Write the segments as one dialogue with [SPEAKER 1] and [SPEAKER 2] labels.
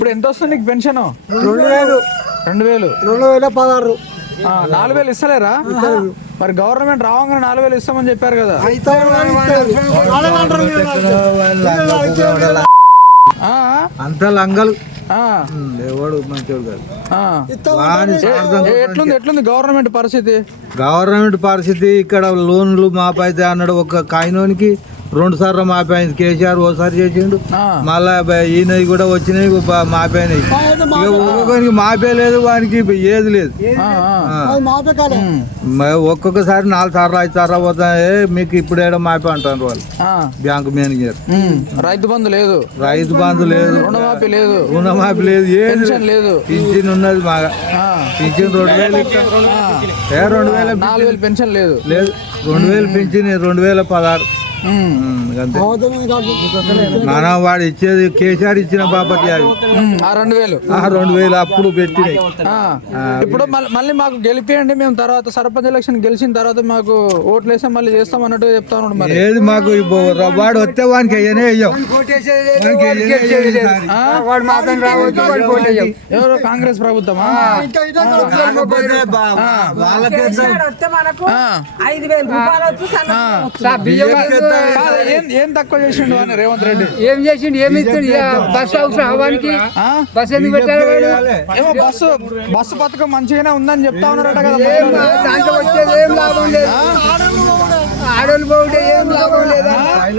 [SPEAKER 1] ఇప్పుడు ఎంత వస్తుంది నీకు పెన్షన్?
[SPEAKER 2] 2000
[SPEAKER 1] 2016 4000 ఇస్తలేరా? మరి గవర్నమెంట్ రావంగానే 4000 ఇస్తామని చెప్పారు కదా.
[SPEAKER 3] అంత లంగలు ఎవడు మంచోడు కాదు.
[SPEAKER 1] ఎట్లుంది గవర్నమెంట్ పరిస్థితి?
[SPEAKER 3] గవర్నమెంట్ పరిస్థితి ఇక్కడ లోన్లు మాపైతే అన్నాడు. ఒక కాయినోనికి 2 సార్లు మాపోయింది. కేసీఆర్ ఓసారి చేసిండు, మళ్ళా ఈయన కూడా వచ్చినాయి మాపోయినాయి. ఇక ఒక్కొక్కరికి మాపేయలేదు, వానికి ఏది లేదు. ఒక్కొక్కసారి 4 సార్లు 5 సార్లు పోతాయి. మీకు ఇప్పుడు ఏడో మాపే అంటారు వాళ్ళు బ్యాంకు మేనేజర్.
[SPEAKER 1] రైతు బంధు లేదు, రుణమాఫీ లేదు,
[SPEAKER 3] ఏది లేదు. పింఛన్ ఉన్నది బాగా. పింఛన్ 2000
[SPEAKER 1] 4000 పెన్షన్ లేదు.
[SPEAKER 3] 2000 పింఛన్ 2016. మన వాడు ఇచ్చేది కేసీఆర్ ఇచ్చిన బాపతి 2000 అప్పుడు పెట్టినాయి.
[SPEAKER 1] ఇప్పుడు మళ్ళీ మాకు గెలిపియండి, మేము తర్వాత సర్పంచ్ ఎలక్షన్ గెలిచిన తర్వాత మాకు ఓట్లు వేసాం మళ్ళీ చేస్తాం అన్నట్టు చెప్తా ఉన్నాడు. మరి
[SPEAKER 3] ఏది మాకు వాడు వస్తే వానికి అయ్యనే అయ్యాం.
[SPEAKER 1] ఎవరు కాంగ్రెస్ ప్రభుత్వమా? ఏం తక్కువ చేసిండు అని రేవంత్ రెడ్డి?
[SPEAKER 2] ఏం చేసిండు? ఏమి ఇస్తుంది? బస్సు అవసరం అవ్వడానికి బస్సు ఎందుకు పెట్టారు?
[SPEAKER 1] ఏమో బస్సు పథకం మంచిగానే ఉందని చెప్తా ఉన్నారట కదా.
[SPEAKER 2] దాంట్లో వచ్చేది ఏం లాభం లేదు. ఆడోళ్ళు పోతే ఏం లాభం లేదా?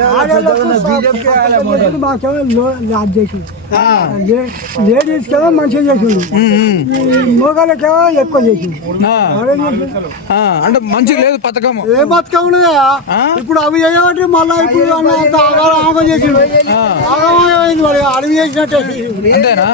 [SPEAKER 2] లేడీస్ కేమో మంచిగా చేసిండు, మోగాళ్ళకేమో ఎక్కువ చేసిండు.
[SPEAKER 1] అంటే మంచిగా లేదు పథకం.
[SPEAKER 2] ఏ పథకం ఉన్నాయా? ఇప్పుడు అవి చేయబట్టి మళ్ళీ ఇప్పుడు ఆగం చేసిండు. ఆగమైంది మరి, అడవి చేసినట్టే.
[SPEAKER 1] అంతేనా?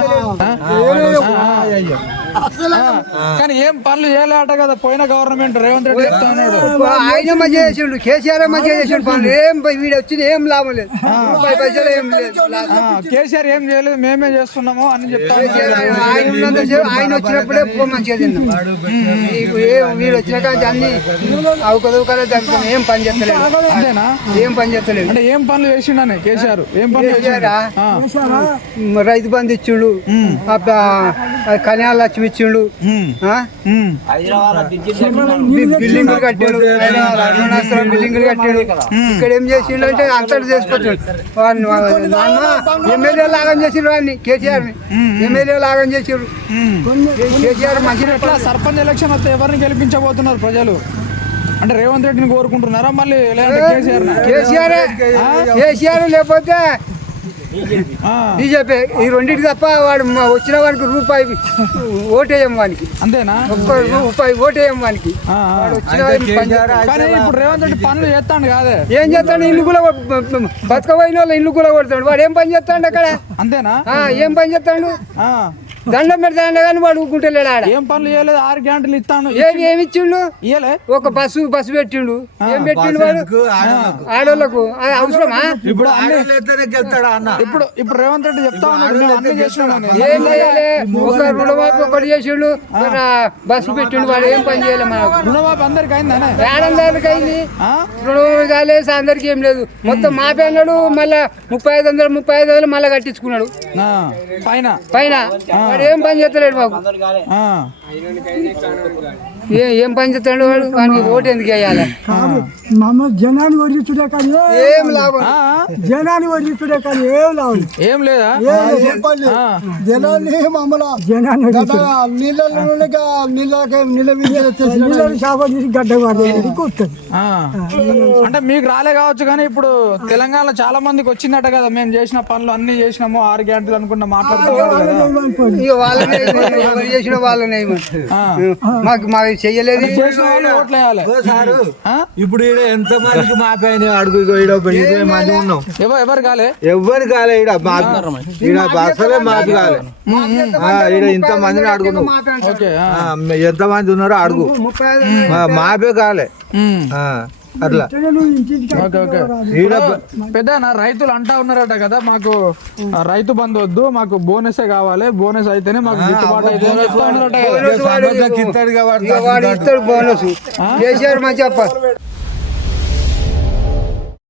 [SPEAKER 1] కానీ ఏం పనులు చేయలేట కదా పోయిన గవర్నమెంట్. రేవంత్ రెడ్డి చెప్తా ఉన్నాడు
[SPEAKER 2] ఆయన మంచిగా చేసిండు, కేసీఆర్ మంచిగా చేసిండు. పనులు ఏం వీడు వచ్చింది ఏం లాభం లేదు. పైసలు ఏం లేదు.
[SPEAKER 1] కేసీఆర్ ఏం చేయలేదు, మేమే చేస్తున్నాము అని చెప్తా.
[SPEAKER 2] ఆయన వచ్చినప్పుడే మంచిగా తిన్నాం. వీడు వచ్చిన కానీ అన్ని అవకదవకాలే జరుగుతున్నాయి. ఏం పని చేస్తలేదు.
[SPEAKER 1] అంతేనా?
[SPEAKER 2] ఏం పని చేస్తలేదు.
[SPEAKER 1] అంటే ఏం పనులు చేసిండని కేసీఆర్? ఏం పనులు చేశారా?
[SPEAKER 2] రైతు బంధు ఇచ్చిండు, కళ్యాణ లక్ష్మి ఇచ్చిండు, బిల్డింగులు కట్టాడు, బిల్డింగులు కట్టాడు. ఇక్కడ ఏం చేసిండు అంటే అంతటి చేసుకొచ్చాడు. ఎమ్మెల్యే లాగం చేసిండు వాడిని, కేసీఆర్ ని ఎమ్మెల్యే లాగం చేసారు. కేసీఆర్ మంచిగా.
[SPEAKER 1] సర్పంచ్ ఎలక్షన్ వస్తే ఎవరిని గెలిపించబోతున్నారు ప్రజలు? అంటే రేవంత్ రెడ్డిని కోరుకుంటున్నారా మళ్ళీ, లేదంటే
[SPEAKER 2] కేసీఆర్ లేకపోతే బీజేపీ? ఈ రెండింటి తప్ప వాడు వచ్చిన వాడికి రూపాయి ఓటేయం వానికి.
[SPEAKER 1] అంతేనా?
[SPEAKER 2] ఒక్క రూపాయి ఓటేయం వానికి.
[SPEAKER 1] ఇప్పుడు రేవంత్ రెడ్డి పనులు చేస్తాడు కాదే?
[SPEAKER 2] ఏం చేస్తాడు? ఇల్లు కూడా బతకపోయిన వాళ్ళు ఇల్లు కూడా కొడతాడు. వాడు ఏం పని చేస్తాడు అక్కడ?
[SPEAKER 1] అంతేనా?
[SPEAKER 2] ఏం పని చేస్తాడు? దండం పెడతాడు కానీ వాడు ఊరుకుంటలేడు. ఆడ
[SPEAKER 1] ఏం పనులు చేయలేదు. 6 గంటలు ఇస్తాను.
[SPEAKER 2] ఏమి ఇచ్చిండు? ఒక బస్సు పెట్టిండు. ఏం పెట్టిండు వాడు ఆడోళ్ళకు? అది అవసరమా?
[SPEAKER 1] ఇప్పుడు రేవంత్ రెడ్డి చెప్తా ఉన్నాడు అన్ని చేసినాడు.
[SPEAKER 2] ఏం చేయాలి? ఒక రుణమాఫీ ఒకటి చేసిండు, బస్సు పెట్టిండు. వాడు ఏం పని చేయలే. మనకు
[SPEAKER 1] రుణమాఫీ అందరికి అయిందా?
[SPEAKER 2] ఏడందరికి అయింది. రుణమాఫీ కాలేదు, అందరికి ఏం లేదు. మొత్తం మాఫీ అన్నాడు. మళ్ళా 3500 మళ్ళీ కట్టించుకున్నాడు పైన. ఏం పని చేస్తలేడు మాకు. ఏం పని చేస్తాడు వాడు? వానికి ఓటు ఎందుకు వేయాలి? జనాన్ని వదిలిస్తుడే కానీ ఏం లాభం. జనాన్ని వదిలిస్తుడే కానీ ఏం లాభం.
[SPEAKER 1] ఏం లేదా?
[SPEAKER 2] జనాన్ని జనాన్ని గడ్డ వస్తుంది.
[SPEAKER 1] అంటే మీకు రాలే కావచ్చు కానీ ఇప్పుడు తెలంగాణలో చాలా మందికి వచ్చిందట కదా. మేము చేసిన పనులు అన్ని చేసినాము, 6 గంటలు అనుకుంటా మాట్లాడుతున్నాం.
[SPEAKER 2] చేసిన వాళ్ళనే మాకు చెయ్యలేదు.
[SPEAKER 3] ఇప్పుడు ఎంత మందికి మాపైన అడుగు 20 మంది ఉన్నాం.
[SPEAKER 1] ఎవరు కాలే?
[SPEAKER 3] ఎవరు కాలే. అసలే మాపి కాలే. ఇంత మందిని అడుగున్నాం. ఎంత మంది ఉన్నారో అడుగు. మాపే కాలే. అట్లా
[SPEAKER 1] పెద్దనా రైతులు అంటా ఉన్నారట కదా, మాకు రైతు బంధు వద్దు, మాకు బోనసే కావాలి, బోనస్ అయితేనే మాకు గిట్టుబాటు అయితే చెప్తా ఉన్నారట కదా.
[SPEAKER 2] బోనస్